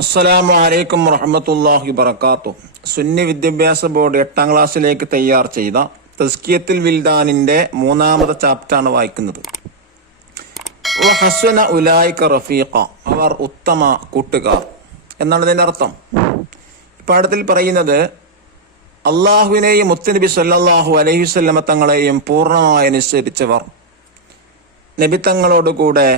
അസ്സലാമു അലൈക്കും വറഹ്മത്തുള്ളാഹി വബറകാതുഹു. സുന്നി വിദ്യാഭ്യാസ ബോർഡ് 8ാം ക്ലാസ്സിലേക്ക് തയ്യാർ ചെയ്ത തസ്കിയത്തുൽ വിൽദാനിന്റെ 3ാമത്തെ ചാപ്റ്ററാണ് വായിക്കുന്നത്. വഹസ്ന ഉലൈക റഫീഖ, അവർ ഉത്തമ കൂട്ടുകാർ എന്നാണ് ഇതിന്റെ അർത്ഥം. പാഠത്തിൽ പറയുന്നത് അള്ളാഹുവിനെയും മുത്തുനബി സല്ലല്ലാഹു അലൈഹി വസല്ലമ തങ്ങളെയും പൂർണ്ണമായി അനുസരിച്ചവർ, നബിത്തങ്ങളോടുകൂടെ,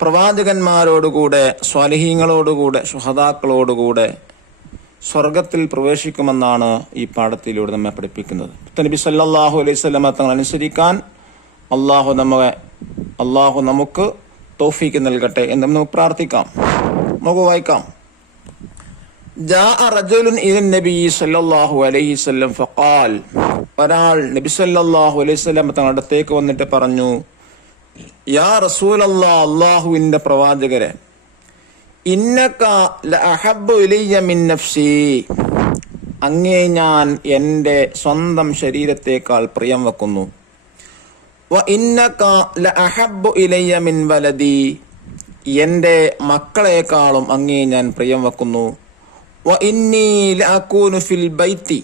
പ്രവാചകന്മാരോടുകൂടെ, സ്വാലിഹീങ്ങളോടുകൂടെ, ശുഹദാക്കളോടുകൂടെ സ്വർഗത്തിൽ പ്രവേശിക്കുമെന്നാണ് ഈ പാഠത്തിലൂടെ നമ്മെ പഠിപ്പിക്കുന്നത്. നബി സല്ലല്ലാഹു അലൈഹി വസല്ലമ തങ്ങൾ അനുസരിക്കാൻ അള്ളാഹു നമുക്ക് തൗഫീക്ക് നൽകട്ടെ എന്ന് നമുക്ക് പ്രാർത്ഥിക്കാം. നമുക്ക് വായിക്കാം. ജാഅ റജുലുൻ ഇലൻ നബി സല്ലല്ലാഹു അലൈഹി വസല്ലം ഫഖാൽ, ഒരാൾ നബി സല്ലല്ലാഹു അലൈഹി വസല്ലം തങ്ങളുടെ അടുത്തേക്ക് വന്നിട്ട് പറഞ്ഞു, യാ റസൂലല്ലാഹ്, അല്ലാഹുവിന്റെ പ്രവാചകരെ, ഇന്നക ലഅഹബ്ബു ഇലയ്യ മിൻ നഫ്സി, അങ്ങേ ഞാൻ എൻ്റെ സ്വന്തം ശരീരത്തേക്കാൾ പ്രിയം വെക്കുന്നു. വ ഇന്നക ലഅഹബ്ബു ഇലയ്യ മിൻ വലദി, എൻ്റെ മക്കളെക്കാളും അങ്ങേ ഞാൻ പ്രിയം വെക്കുന്നു. വ ഇന്നി ലഅകൂനു ഫിൽ ബൈത്തി,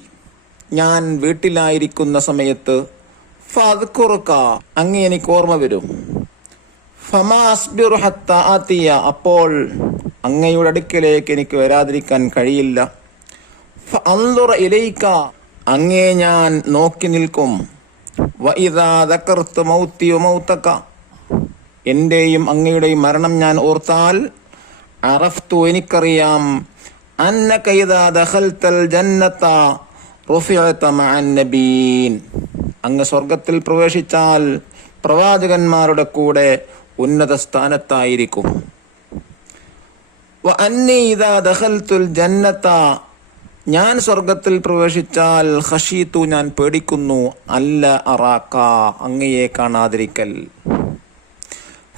ഞാൻ വീട്ടിലായിരിക്കുന്ന സമയത്ത് ഫഅദ്കുറുക, അങ്ങേ എനിക്ക് ഓർമ്മ വരും. ഫമാ അസ്ബിറു ഹത്താ ആതിയ, അപ്പോൾ അങ്ങയുടെ അടുക്കലേക്ക് എനിക്ക് വരാതിരിക്കാൻ കഴിയില്ല. ഫഅൻദുറ ഇലൈക, അങ്ങേ ഞാൻ നോക്കി നിൽക്കും. വഇദാ ദകർതു മൗതി വമൗതക, എന്റെയും അങ്ങയുടെയും മരണം ഞാൻ ഓർത്താൽ, അറഫ്തു, എനിക്കറിയാം, അന്നക ഇദാ ദഖൽതൽ ജന്നത റുഫിഅത മഅൻ നബീൻ, അങ്ങ് സ്വർഗത്തിൽ പ്രവേശിച്ചാൽ പ്രവാചകന്മാരുടെ കൂടെ ഉന്നത സ്ഥാനത്തായിരിക്കും. വ അന്നി ഇദാ ദഖൽതുൽ ജന്നത, ഞാൻ സ്വർഗത്തിൽ പ്രവേശിച്ചാൽ ഖശീതു, ഞാൻ പേടിക്കുന്നു, അല്ല അറാക, അങ്ങയെ കാണാതിരിക്കൽ.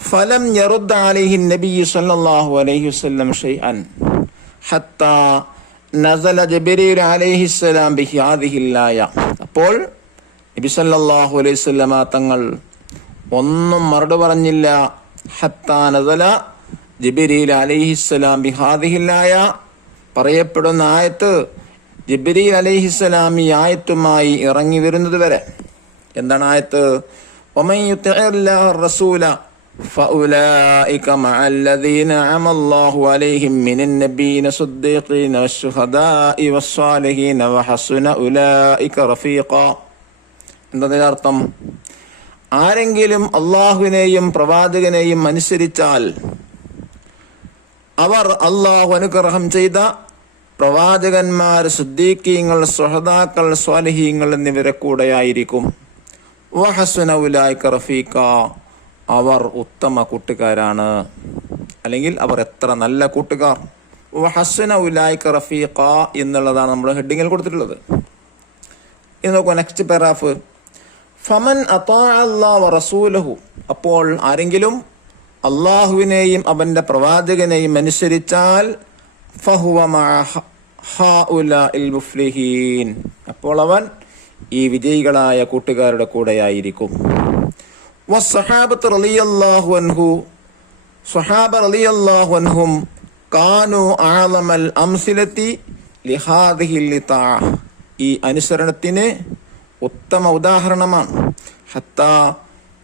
ഫലം യറുദ്ദ അലൈഹി നബി സല്ലല്ലാഹു അലൈഹി വസല്ലം ഷൈഅൻ ഹത്താ നസല ജിബ്രീൽ അലൈഹിസ്സലാം ബിഹാദിഹിൽ ആയ, അപ്പോൾ നബി സല്ലല്ലാഹു അലൈഹി വസല്ലമ തങ്ങൾ ഒന്നും മറുപടി പറഞ്ഞില്ല. ഹത്താ നസല ജിബ്രീൽ അലൈഹിസ്സലാം ബിഹാദിഹിൽ ആയ, പറയപ്പെടുന്ന ആയത്ത് ജിബ്രീൽ അലൈഹിസ്സലാം ഈ ആയത്തുമായി ഇറങ്ങി വരുന്നത് വരെ. എന്താണ് ആയത്ത്? വമൻ യുതിഇല്ലാഹ റസൂല ഫഉലൈക മഅല്ലദീന അനഅമല്ലാഹു അലൈഹിം മിനൻ നബിയ്യിന സിദ്ദീഖീന വശുഹദാഇ വസ്സാലിഹീന വഹസുന ഉലൈക റഫീഖ. എന്നതിന്റെ അർത്ഥം, ആരെങ്കിലും അള്ളാഹുവിനെയും പ്രവാചകനെയും അനുസരിച്ചാൽ അവർ അള്ളാഹു അനുഗ്രഹം ചെയ്ത പ്രവാചകന്മാർ, സിദ്ദീഖീങ്ങൾ, സുഹദാക്കൾ, സ്വാലിഹീങ്ങൾ എന്നിവരെ കൂടെയായിരിക്കും. വഹസുന ഉലൈക റഫീഖ, അവർ ഉത്തമ കൂട്ടുകാരാണ്, അല്ലെങ്കിൽ അവർ എത്ര നല്ല കൂട്ടുകാർ. വഹസുന ഉലൈക റഫീഖ എന്നുള്ളതാണ് നമ്മൾ ഹെഡിങ്ങിൽ കൊടുത്തിട്ടുള്ളത്. ഇനി നോക്കുക, നെക്സ്റ്റ് പാരാഗ്രാഫ്. ഫമൻ അതാഅ അല്ലാഹ വറസൂലഹു, അപ്പോൾ ആരെങ്കിലും അള്ളാഹുവിനെയും അവന്റെ പ്രവാചകനെയും അനുസരിച്ചാൽ ഫഹുവ മഅ ഹഉലാഇൽ മുഫ്ലിഹീൻ, അപ്പോൾ അവൻ ഈ വിജയികളായ കൂട്ടുകാരുടെ കൂടെയായിരിക്കും. വസ്സഹാബത്ത് റളിയല്ലാഹു അൻഹു, സ്വഹാബ റളിയല്ലാഹു അൻഹും കാനു അഅലമൽ അംസിലതി ലിഹാദിഹിൽ ഇതാഅ, ഈ അനുസരണത്തിന് ഉത്തമ ഉദാഹരണമാണ്. ഹത്താ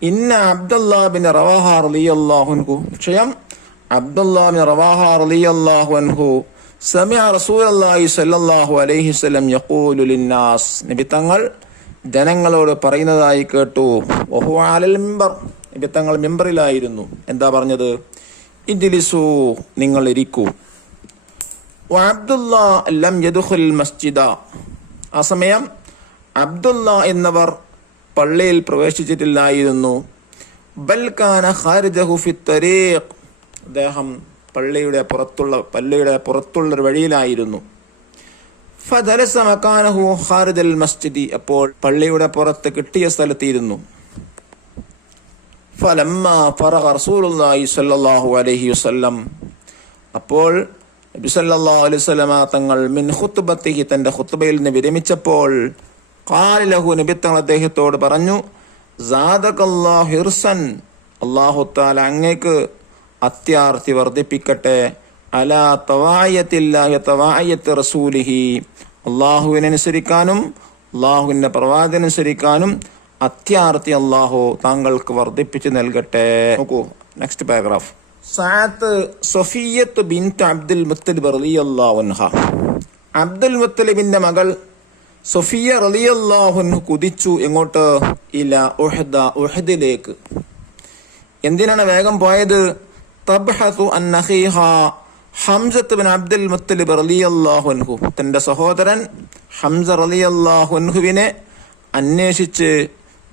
ഇന്ന അബ്ദുല്ലാഹ് ബിൻ റവാഹ റളിയല്ലാഹു അൻഹു, നിശ്ചയം അബ്ദുല്ലാഹ് ബിൻ റവാഹ റളിയല്ലാഹു അൻഹു സമിഅ റസൂലുള്ളാഹി സ്വല്ലല്ലാഹു അലൈഹി വസല്ലം യഖൂലു ലിന്നാസ്, നബി തങ്ങൾ ജനങ്ങളോട് പറയുന്നതായി കേട്ടു. വഹുവ അലൽ മിമ്പർ, നബി തങ്ങൾ മിമ്പറിലായിരുന്നു. എന്താ പറഞ്ഞത്? ഇജ്ലിസു, നിങ്ങൾ ഇരിക്കൂ. വഅബ്ദുല്ലാഹ് ലം യദ്ഖുൽ മസ്ജിദ, ആ സമയം അബ്ദുല്ല എന്നവർ പള്ളിയിൽ പ്രവേശിച്ചിട്ടില്ലായിരുന്നു. ബൽ കാന ഖാരിജഹു ഫി ത്വരീഖ്, അദ്ദേഹം പള്ളിയുടെ പുറത്തുള്ള ഒരു വഴിയിലായിരുന്നു. ഫജലസ മകാനഹു ഖാരിജൽ മസ്ജിദി, അപ്പോൾ പള്ളിയുടെ പുറത്ത് കിട്ടിയ സ്ഥലത്തിരുന്നു. ഫലമ്മാ ഫറഗ റസൂലുള്ളാഹി സ്വല്ലല്ലാഹു അലൈഹി വസല്ലം, അപ്പോൾ നബി സല്ലല്ലാഹു അലൈഹി വസല്ലമ തങ്ങൾ മിൻ ഖുത്ബത്തിഹി, തന്റെ ഖുത്ബയിൽ നിന്ന് വിരമിച്ചപ്പോൾ, ഖാല ലഹു, നബി തങ്ങൾ അദ്ദേഹത്തോട് പറഞ്ഞു, സാദകല്ലാഹു ഹിർസൻ, അല്ലാഹു തആല അങ്ങേക്ക് അത്യാർത്തി വർദ്ധിപ്പിക്കട്ടെ, അലാ തവായത്തില്ലാഹി തവായത്തി റസൂലിഹി, അള്ളാഹുവിനെ അനുസരിക്കാനും അള്ളാഹുവിൻ്റെ പ്രവാചകനെ അനുസരിക്കാനും അത്യാർത്തി അള്ളാഹു താങ്കൾക്ക് വർദ്ധിപ്പിച്ച് നൽകട്ടെ. നോക്കൂ നെക്സ്റ്റ് പാരഗ്രാഫ്. സഅത്ത് സഫിയ്യത്ത് ബിൻത് അബ്ദുൽ മുത്തലിബ് റളിയല്ലാഹു അൻഹ, അബ്ദുൽ മുത്തലിബിന്റെ മകൾ സഫിയ റളിയല്ലാഹു അൻഹ കുതിച്ചു. എങ്ങോട്ട്? ഇല ഉഹദ, ഉഹദിലേക്ക്. എന്തിനാണ് വേഗം പോയത്? തബ്ഹസു അൻ അഖീഹ ഹംസത്ത് ബിൻ അബ്ദുൽ മുത്തലിബ് റളിയല്ലാഹു അൻഹു, തന്റെ സഹോദരൻ ഹംസ റളിയല്ലാഹു അൻഹുവിനെ അന്വേഷിച്ച്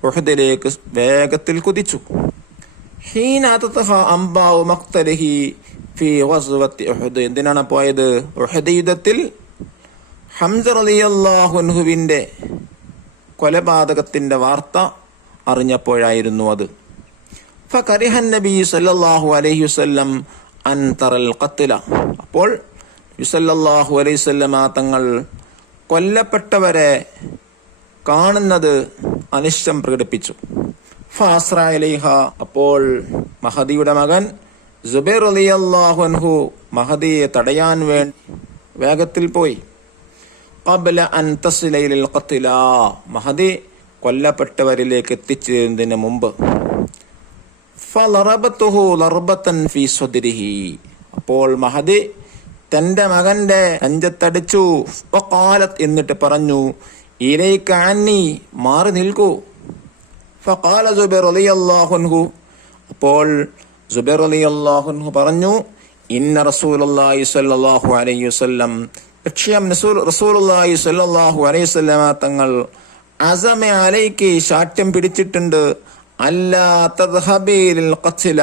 ഉഹദിലേക്ക് വേഗത്തിൽ കുതിച്ചു. ഹീന തതഹ അംബാഉ മഖ്തലിഹി ഫീ ഗസ്വത്തി ഉഹദ്, എന്തിനാണ് പോയത്? ഉഹദ് യുദ്ധത്തിൽ ഹംസ റളിയല്ലാഹു അൻഹുവിന്റെ കൊലപാതകത്തിന്റെ വാർത്ത അറിഞ്ഞപ്പോഴായിരുന്നു അത്. ഫകരിഹൻ നബി സല്ലല്ലാഹു അലൈഹി വസല്ലം അൻ തറൽ ഖത്ല, അപ്പോൾ നബി സല്ലല്ലാഹു അലൈഹി വസല്ലമ തങ്ങൾ കൊല്ലപ്പെട്ടവരെ കാണുന്നത് അനിഷ്ടം പ്രകടിപ്പിച്ചു. ഫഅസ്റ ഇലൈഹ, അപ്പോൾ മഹദിയുടെ മകൻ സുബൈർ റളിയല്ലാഹു അൻഹു മഹദിയെ തടയാൻ വേണ്ടി വേഗത്തിൽ പോയി. ഖബ്ല അൻ തസ്ല ഇലൽ ഖത്ല, മഹദി കൊല്ലപ്പെട്ടവരിലേക്ക് എത്തിച്ചതിന് മുമ്പ്. ഫളറബതുഹു ലർബതൻ ഫീ സദ്രിഹി, അപ്പോൾ മഹദി തന്റെ മകന്റെ നെഞ്ചത്തടിച്ചു. വഖാലത്, എന്നിട്ട് പറഞ്ഞു, ഇലൈക അന്നി, മാറി നിൽക്കൂ. ഫഖാല സുബൈർ റളിയല്ലാഹു അൻഹു, അപ്പോൾ സുബൈർ റളിയല്ലാഹു അൻഹു പറഞ്ഞു, ഇന്ന റസൂലുള്ളാഹി സ്വല്ലല്ലാഹു അലൈഹി വസല്ലം, ലക്ഷ്യം റസൂലുള്ളാഹി സ്വല്ലല്ലാഹു അലൈഹി വസല്ലമ തങ്ങൾ അസമ അലൈക്ക്, ശാഠ്യം പിടിച്ചിട്ടുണ്ട്, അല്ലാ തദ്ഹബി ലിൽ ഖത്ല,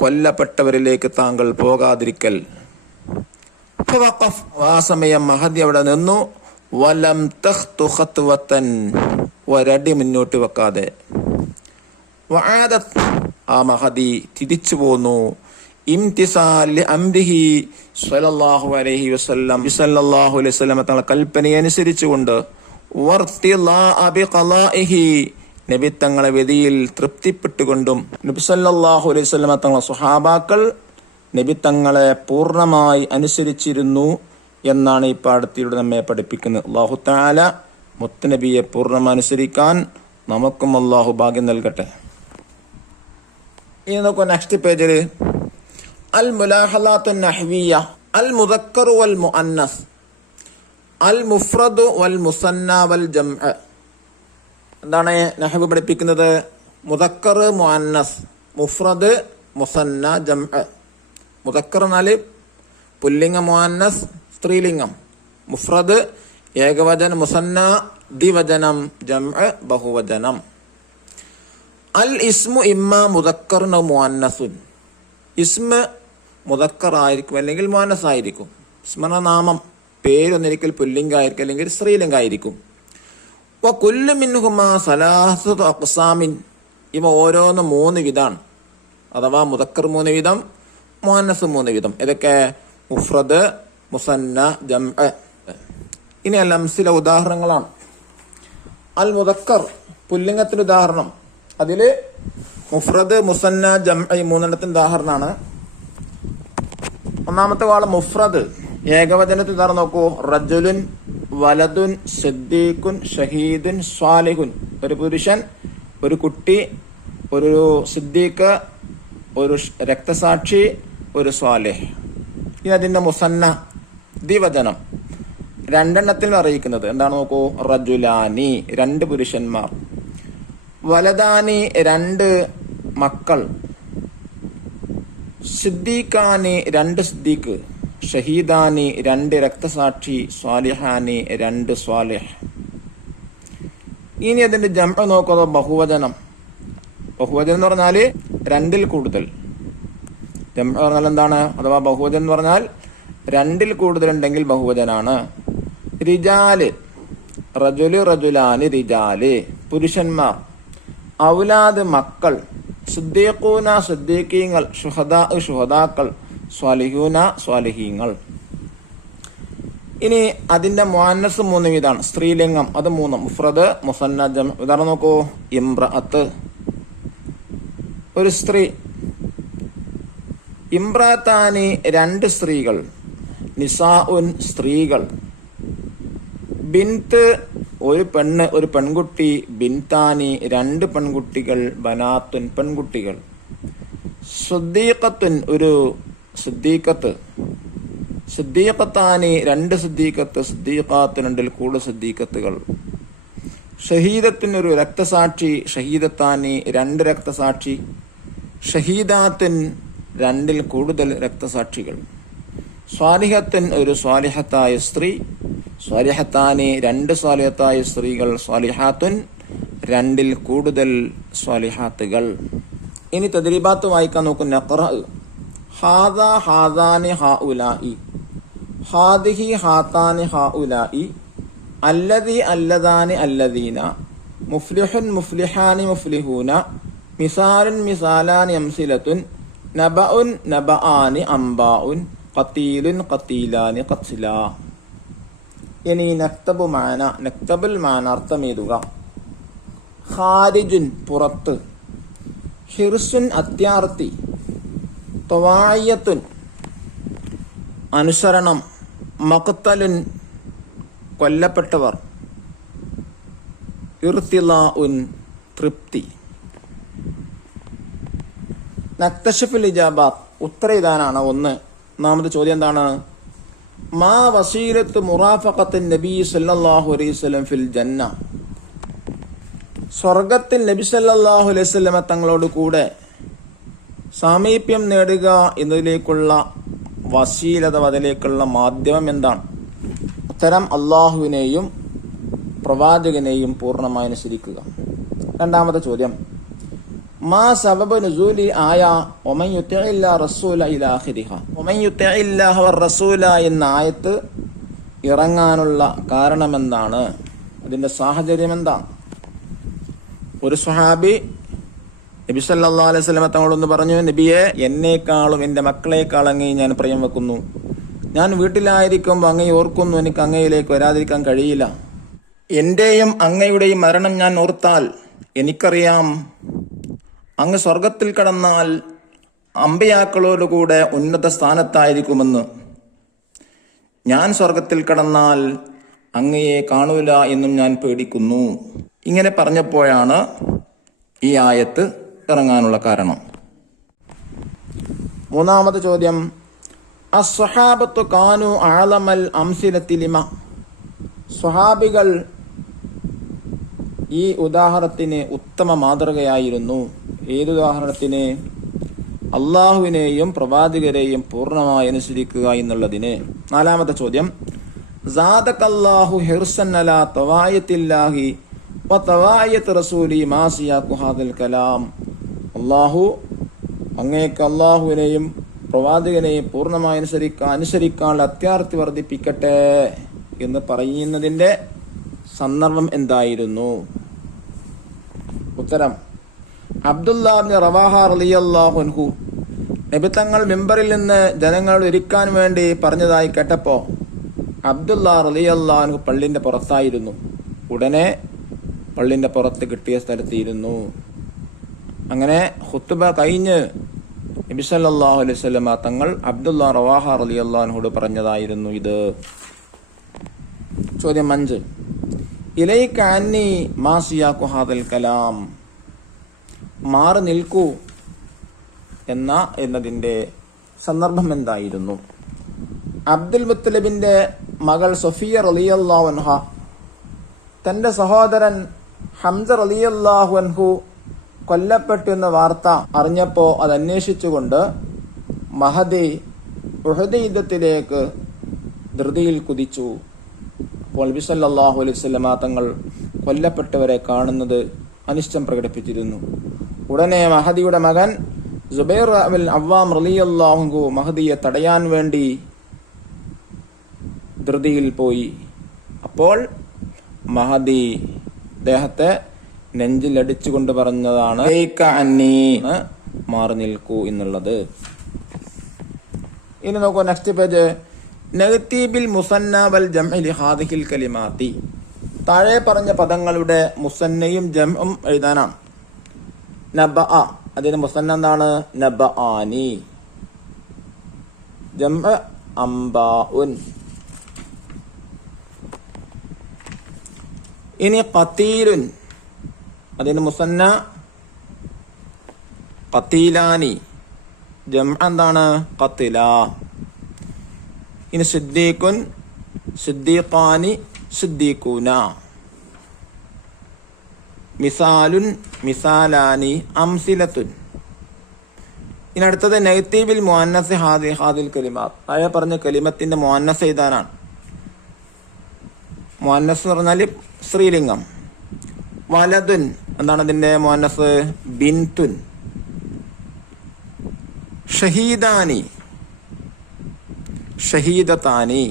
കൊല്ലപ്പെട്ടവരിലേക്ക് താങ്കൾ പോകാതിരിക്കൽ. ഫവഖഫ്, ആ സമയം മഹദി അവിടെ നിന്നു. വലം തഖ്തു ഖത്വതൻ, ഒരടി മുന്നോട്ട് വെക്കാതെ. വആദത്, ആ മഹദി തിരിച്ചു പോന്നു. ഇംതിസാൽ അംരിഹി സ്വല്ലല്ലാഹു അലൈഹി വസല്ലം, സല്ലല്ലാഹു അലൈഹി വസല്ലം തങ്ങളുടെ കൽപ്പനയെ അനുസരിച്ചുകൊണ്ട്. വർത്തിലാഅ ബിഖളാഇഹി, നബി തങ്ങളെ വിധിയിൽ തൃപ്തിപ്പെട്ടുകൊണ്ടും. നബി സല്ലല്ലാഹു അലൈഹി വസല്ലം തങ്ങളുടെ സ്വഹാബാക്കൾ നബി തങ്ങളെ പൂർണ്ണമായി അനുസരിച്ചിരുന്നു എന്നാണ് ഈ പാഠത്തിലൂടെ നമ്മെ പഠിപ്പിക്കുന്നത്. അല്ലാഹു തആല മുത്തുനബിയെ പൂർണ്ണമായി അനുസരിക്കാൻ നമുക്കും അല്ലാഹു ഭാഗ്യം നൽകട്ടെ. ഇനി നോക്കൂ നെക്സ്റ്റ് പേജിൽ അൽ മുലാഹലാത്തു നഹ്വിയ, അൽ മുദക്കറു വൽ മുഅന്നസ്, അൽ മുഫ്രദു വൽ മുസന്ന വൽ ജംഅ. എന്താണ് നഹ്വ് പഠിപ്പിക്കുന്നത്? മുദക്കർ, മുഅന്നസ്, മുഫ്രദ്, മുസന്ന, ജംഅ. മുദക്കർ എന്നാല് പുല്ലിംഗം, മുഅന്നസ് സ്ത്രീലിംഗം, മുഫ്രദ് ഏകവചനം, മുസന്ന ദ്വിവചനം, ജംഅ ബഹുവചനം. അൽ ഇസ്മു ഇമ്മ മുദക്കറുൻ ഔ മുഅന്നസുൻ, ഇസ്മ മുദക്കർ ആയിരിക്കും അല്ലെങ്കിൽ മുഅന്നസ് ആയിരിക്കും. ഇസ്മ നാമം, പേരൊന്നിരിക്കൽ പുല്ലിംഗായിരിക്കും അല്ലെങ്കിൽ സ്ത്രീലിംഗായിരിക്കും. വകുല്ലു മിൻഹുമാ സലാസതു അഖ്സാമിൻ, ഇവ ഓരോന്നും 3 വിധാണ്. അഥവാ മുദക്കർ 3 വിധം, മുഅന്നസ് 3 വിധം. ഇതൊക്കെ മുഫ്രദ്, മുസന്ന, ജംഅ. ഇനി അൽ അംസില, ഉദാഹരണങ്ങളാണ്. അൽ മുദക്കർ പുല്ലിംഗത്തിന് ഉദാഹരണം, അതില് മുഫ്രദ്, മുസന്ന, ജംഅ ഈ 3 ഉദാഹരണമാണ്. ഒന്നാമത്തെ വാള് മുഫ്രദ്, ഏകവചനത്തിൽ ഉദാഹരണം നോക്കൂ. റജുലുൻ, വലതുൻ, സിദ്ദീഖുൻ, ഷഹീദുൻ, സ്വാലിഹുൻ. ഒരു പുരുഷൻ, ഒരു കുട്ടി, ഒരു സിദ്ദീഖ്, ഒരു രക്തസാക്ഷി, ഒരു സ്വാലിഹ്. ഇനി അതിന്റെ മുസന്ന ദ്വിവചനം 2 അറിയിക്കുന്നത് എന്താണ് നോക്കൂ. റജുലാനി, 2 പുരുഷന്മാർ. വലദാനി, 2 മക്കൾ. സിദ്ദീഖാനി, 2 സിദ്ദീഖ്. ഷഹീദാനി, 2 രക്തസാക്ഷി. സ്വാലിഹാനി, 2 സ്വാലിഹ്. ഇനി അതിന്റെ ജംഅ നോക്കുന്നത് ബഹുവചനം. ബഹുവചനം എന്ന് പറഞ്ഞാല് 2 കൂടുതൽ. ജംഅ പറഞ്ഞാൽ എന്താണ്? അഥവാ ബഹുവചനം എന്ന് പറഞ്ഞാൽ 2 കൂടുതൽ ഉണ്ടെങ്കിൽ ബഹുവചനാണ്. റിജാല്, റജുല്, റജുലാനി, റിജാല് പുരുഷന്മാർ. ഔലാദ് മക്കൾ. സിദ്ദീഖൂന, സിദ്ദീഖീങ്ങൾ. ശുഹദാ, ശുഹദാക്കൾ. സ്വാലിഹൂന, സ്വാലിഹീങ്ങൾ. ഇനി അതിന്റെ മുഅന്നസ് 3 വിധാണ്. സ്ത്രീലിംഗം അത് 3, മുഫ്രദ്, മുസന്ന, ജംഅ. ഉദാഹരണം നോക്കൂ. ഇംറഅത്ത്, ഒരു സ്ത്രീ. ഇംറാത്താനി രണ്ട് സ്ത്രീകൾ, നിസാഉൻ സ്ത്രീകൾ, ബിൻത്ത് ഒരു പെണ്ണ് ഒരു പെൺകുട്ടി, ബിൻതാനി രണ്ട് പെൺകുട്ടികൾ, ബനാത്തുൻ പെൺകുട്ടികൾ, സുദ്ദീഖത്തുൻ ഒരു സിദ്ദീഖത്ത്, സിദ്ദീഖത്താനി രണ്ട് സിദ്ദീഖത്ത്, സിദ്ദീഖാത്ത് രണ്ടിൽ കൂടുതൽ സിദ്ദീഖത്തുകൾ, ഷഹീദത്തിന് ഒരു രക്തസാക്ഷി, ഷഹീദത്താനി രണ്ട് രക്തസാക്ഷി, ഷഹീദാത്തിൻ രണ്ടിൽ കൂടുതൽ രക്തസാക്ഷികൾ, സ്വാലിഹത്തിൻ ഒരു സ്വാലിഹത്തായ സ്ത്രീ, സ്വാലിഹത്താനി രണ്ട് സ്വാലിഹത്തായ സ്ത്രീകൾ, സ്വാലിഹാത്തുൻ രണ്ടിൽ കൂടുതൽ സ്വാലിഹാത്തുകൾ. ഇനി തദ്രീബാത്ത് വായിക്കാൻ നോക്കും. നഖ്റ ഹാദാ ഹാദാനി ഹാഉലാഇ, ഹാദിഹി ഹാതാനി ഹാഉലാഇ, അല്ലദി അല്ലദാനി അല്ലദീന, മുഫ്ലിഹുൻ മുഫ്ലിഹാനി മുഫ്ലിഹൂന, മിസാലുൻ മിസാലാനി അംസിലത്തുൻ, നബഉൻ നബആനി അംബാഉൻ, ഖതീലുൻ ഖതീലാനി ഖത്ലാ. ഇനി നക്തബു മാന, നക്തബുൽ മാന അർത്ഥം എഴുതുക. ഖാരിജുൻ പുറത്ത്, ഹിർസുൻ അത്യാർത്തി, തവായത്തുൻ അനുസരണം, മഖ്തലുൻ കൊല്ലപ്പെട്ടവർ, ഇർത്തിലാഉൻ തൃപ്തി. നക്തശഫുൽ ഇജാബാത്ത് ഉത്തരം ഇതാനാണ്. ഒന്നാമത് ചോദ്യം എന്താണ്? മാ വസീലത്ത് മുറാഫഖത്തിൻ നബി സല്ലല്ലാഹു അലൈഹി വസല്ലം ഫിൽ ജന്ന, സ്വർഗത്തിൽ നബി സല്ലല്ലാഹു അലൈഹി വസല്ലം തങ്ങളോട് കൂടെ സാമീപ്യം നേടുക എന്നതിലേക്കുള്ള വസീലത, അതിലേക്കുള്ള മാധ്യമം എന്താണ്? ഉത്തരം അള്ളാഹുവിനെയും പ്രവാചകനെയും പൂർണ്ണമായി അനുസരിക്കുക. രണ്ടാമത്തെ ചോദ്യം മാ സബബ് നുസൂലി ആയ വമൻ യുതിഇല്ലാഹ റസൂല ഇലാ ആഖിരിഹ, വമൻ യുതിഇല്ലാഹ വറസൂല എന്ന ആയത്ത് ഇറങ്ങാനുള്ള കാരണമെന്താണ്? അതിന്റെ സാഹചര്യം എന്താണ്? ഒരു സ്വഹാബി നബി സല്ലല്ലാഹു അലൈഹി വസല്ലം തങ്ങളോടൊന്ന് പറഞ്ഞു, നബിയെ, എന്നേക്കാളും എൻ്റെ മക്കളെക്കാളും അങ്ങേ ഞാൻ പ്രിയം വെക്കുന്നു. ഞാൻ വീട്ടിലായിരിക്കുമ്പോൾ അങ്ങേ ഓർക്കുന്നു, എനിക്ക് അങ്ങയിലേക്ക് വരാതിരിക്കാൻ കഴിയില്ല. എന്റെയും അങ്ങയുടെയും മരണം ഞാൻ ഓർത്താൽ എനിക്കറിയാം അങ്ങ് സ്വർഗത്തിൽ കടന്നാൽ അമ്പിയാക്കളോടുകൂടെ ഉന്നത സ്ഥാനത്തായിരിക്കുമെന്ന്. ഞാൻ സ്വർഗത്തിൽ കടന്നാൽ അങ്ങയെ കാണൂല എന്നും ഞാൻ പേടിക്കുന്നു. ഇങ്ങനെ പറഞ്ഞപ്പോഴാണ് ഈ ആയത്ത് ഇറങ്ങാനുള്ള കാരണം. മൂന്നാമത്തെ ചോദ്യം അസ്സഹാബത്തു കാനു അഅലമൽ അംസിലത്തി ലിമ, സ്വഹാബികൾ ഈ ഉദാഹരണത്തിന് ഉത്തമ മാതൃകയായിരുന്നു. ഏതുദാഹരണത്തിന്? അള്ളാഹുവിനെയും പ്രവാചകരെയും പൂർണ്ണമായി അനുസരിക്കുക എന്നുള്ളതിന്. നാലാമത്തെ ചോദ്യം സാദഖല്ലാഹു ഹിർസൻ അലാ തവായത്തില്ലാഹി വ തവായത്ത് റസൂലി മാ സിയാഖു ഹാദൽ കലാം, അള്ളാഹു അങ്ങേക്ക് അള്ളാഹുവിനെയും പ്രവാചകനെയും പൂർണ്ണമായി അനുസരിക്കാനുള്ള അത്യാർത്തി വർദ്ധിപ്പിക്കട്ടെ എന്ന് പറയുന്നതിന്റെ സന്ദർഭം എന്തായിരുന്നു? ഉത്തരം അബ്ദുല്ലാഹ് ഇബ്നു റവാഹ റളിയല്ലാഹു അൻഹു നബി തങ്ങൾ മിമ്പറിൽ നിന്ന് ജനങ്ങൾ ഇരിക്കാൻ വേണ്ടി പറഞ്ഞതായി കേട്ടപ്പോ അബ്ദുല്ലാഹ് റളിയല്ലാഹു അൻഹു പള്ളിന്റെ പുറത്തായിരുന്നു. ഉടനെ പള്ളിന്റെ പുറത്ത് കിട്ടിയ സ്ഥലത്തിരുന്നു. അങ്ങനെ ഖുത്ബ കഴിഞ്ഞ് നബി സല്ലല്ലാഹു അലൈഹി വസല്ലം തങ്ങൾ അബ്ദുല്ലാഹ് റവാഹ റളിയല്ലാഹു അൻഹുവോട് പറഞ്ഞതായിരുന്നു ഇത്. ചോദ്യം 5 ഇലൈക അന്നി മാ സിയാഖു ഹാദൽ കലാം, മാറി നിൽക്കൂ എന്നതിന്റെ സന്ദർഭം എന്തായിരുന്നു? അബ്ദുൽ മുത്തലിബിന്റെ മകൾ സഫിയ റളിയല്ലാഹു അൻഹ തന്റെ സഹോദരൻ ഹംസ റളിയല്ലാഹു അൻഹു കൊല്ലപ്പെട്ടു എന്ന വാർത്ത അറിഞ്ഞപ്പോ അത് അന്വേഷിച്ചുകൊണ്ട് മഹദി ഉഹദ് യുദ്ധത്തിലേക്ക് ധൃതിയിൽ കുതിച്ചു. അപ്പോൾ നബി സല്ലല്ലാഹു അലൈഹി വസല്ലം തങ്ങൾ കൊല്ലപ്പെട്ടവരെ കാണുന്നത് അനിഷ്ടം പ്രകടിപ്പിച്ചിരുന്നു. ഉടനെ മഹദിയുടെ മകൻ സുബൈർ അൽ അവ്വാം റളിയല്ലാഹു അൻഹു മഹദിയെ തടയാൻ വേണ്ടി ധൃതിയിൽ പോയി. അപ്പോൾ മഹദി അദ്ദേഹത്തെ നെഞ്ചിലടിച്ചുകൊണ്ട് പറഞ്ഞതാണ് മാറി നിൽക്കൂ എന്നുള്ളത്. ഇനി നോക്കൂ നെക്സ്റ്റ് പേജ്. നഗ്തീബിൽ മുസന്ന വൽ ജംഇ ലിഹാദിഹിൽ കലിമാത്തി, താഴെ പറഞ്ഞ പദങ്ങളുടെ മുസന്നയും ജംഉം എഴുതാനാണ്. നബഅ, അതിന് മുസന്ന എന്താണ്? നബആനി. ജംഅ അംബാഉൻ. ഇനി ഖതീലുൻ, അതിന് മുസന്ന ഖതീലാനി, ജംഅ എന്താണ്? ഖതില. ഇനി സിദ്ദീഖുൻ, സിദ്ദീഖാനി, സിദ്ദീഖൂന. മിസാലുൻ, മിസാലാനി, അംസിലത്തുൻ. ഇനി അടുത്തത് നെഗറ്റീവിൽ മുഅന്നസ് ഹാദിൽ കലിമാത്ത്. താഴെ പറഞ്ഞ കലിമത്തിന്റെ മുഅന്നസ് എഴുതാനാണ്. മുഅന്നസ് എന്ന് പറഞ്ഞാൽ സ്ത്രീലിംഗം. വലതുൻ എന്താണ് അതിന്റെ മുഅന്നസ്? ബിൻതുൻ. ഷഹീദാനി, ഷഹീദതാനി.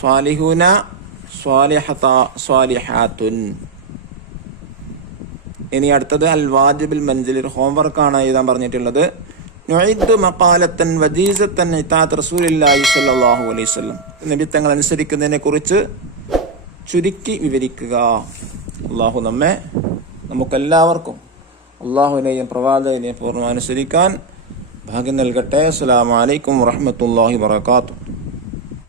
സ്വാലിഹൂന, സ്വാലിഹാത്തുൻ. ഇനി അടുത്തത് അൽ വാജിബിൽ മൻസിൽ, ഒരു ഹോംവർക്കാണ് എഴുതാൻ പറഞ്ഞിട്ടുള്ളത്. നുഇദ്ദു മഖാലത്തൻ വജീസത്തൻ ഇതാഅത്ത് റസൂലില്ലാഹി സ്വല്ലല്ലാഹു അലൈഹി വസല്ലം. നബി തങ്ങൾ അനുസരിക്കുന്നതിനെ കുറിച്ച് ചുരുക്കി വിവരിക്കുക. അള്ളാഹു നമുക്കെല്ലാവർക്കും അള്ളാഹുവിനെയും പ്രവാചകനെയും പൂർണ്ണമായി അനുസരിക്കാൻ ഭാഗ്യം നൽകട്ടെ. അസ്സലാമു അലൈക്കും വറഹ്മത്തുള്ളാഹി വബറകാതുഹു.